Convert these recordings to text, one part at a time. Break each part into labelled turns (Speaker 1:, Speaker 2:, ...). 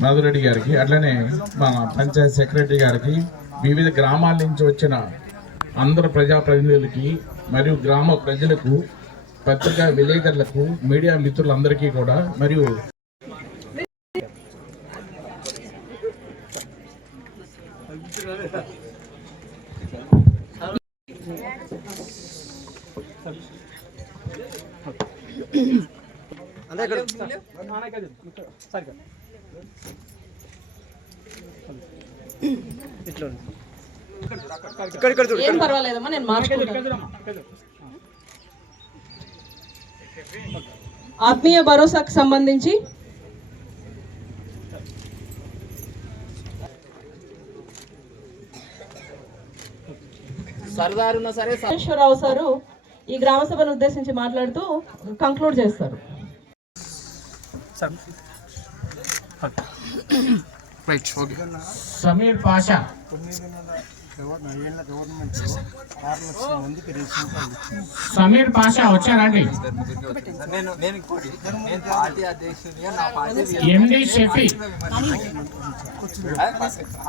Speaker 1: మధురెడ్డి గారికి అట్లనే మన పంచాయత్ సెక్రటరీ గారికి వివిధ గ్రామాల నుంచి వచ్చిన అందరు ప్రజాప్రతినిధులకి మరియు గ్రామ ప్రజలకు పత్రికా విలేకరులకు మీడియా మిత్రులందరికీ కూడా మరియు
Speaker 2: ఏం పర్వాలేదమ్మా నేను మార్చుకుంటాను. ఆత్మీయ భరోసాకు సంబంధించి
Speaker 3: సరదారున్నా సరే స-
Speaker 2: రావు సారు ఈ గ్రామ సభను ఉద్దేశించి మాట్లాడుతూ కంక్లూడ్ చేస్తారు.
Speaker 1: సమీర్ పాషా. సమీర్ పాషా వచ్చారండి
Speaker 3: నేను నేను ఇంకోటి. నేను పార్టీ అధ్యక్షుడిగా నా పార్టీ
Speaker 1: ఎండి షఫీ.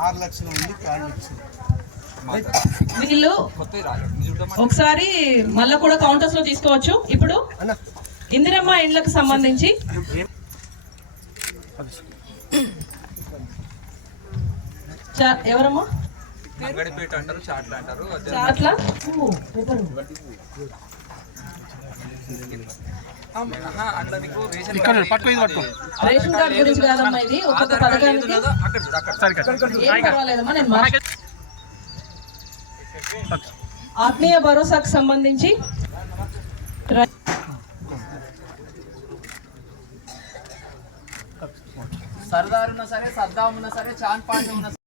Speaker 4: ఆరు లక్షల ఇచ్చింది
Speaker 2: వీళ్ళు ఒకసారి మళ్ళా కూడా కౌంటర్స్లో తీసుకోవచ్చు. ఇప్పుడు ఇందిరమ్మ ఇండ్లకు సంబంధించి. ఎవరమ్మా?
Speaker 3: అంగడిపేట అంటారు చాట్లు అంటారు అదే
Speaker 2: అట్లా?
Speaker 3: ఆహా, అట్లా మీకు రేషన్
Speaker 2: రేషన్ కార్డు గురించి కాదమ్మా ఇది. ఒక్కొక్క
Speaker 3: ఆధార్ కార్డు ఏది
Speaker 2: పథకానికి
Speaker 3: ఉన్నదో అక్కడ చూడు, అక్కడ
Speaker 2: ఏం పర్వాలేదమ్మా నేను మార్చు- ఆత్మీయ భరోసాకు సంబంధించి సర్దార్
Speaker 3: ఉన్నా సరే సద్దాం ఉన్నా సరే చాన్ పాండ ఉన్నా సరే.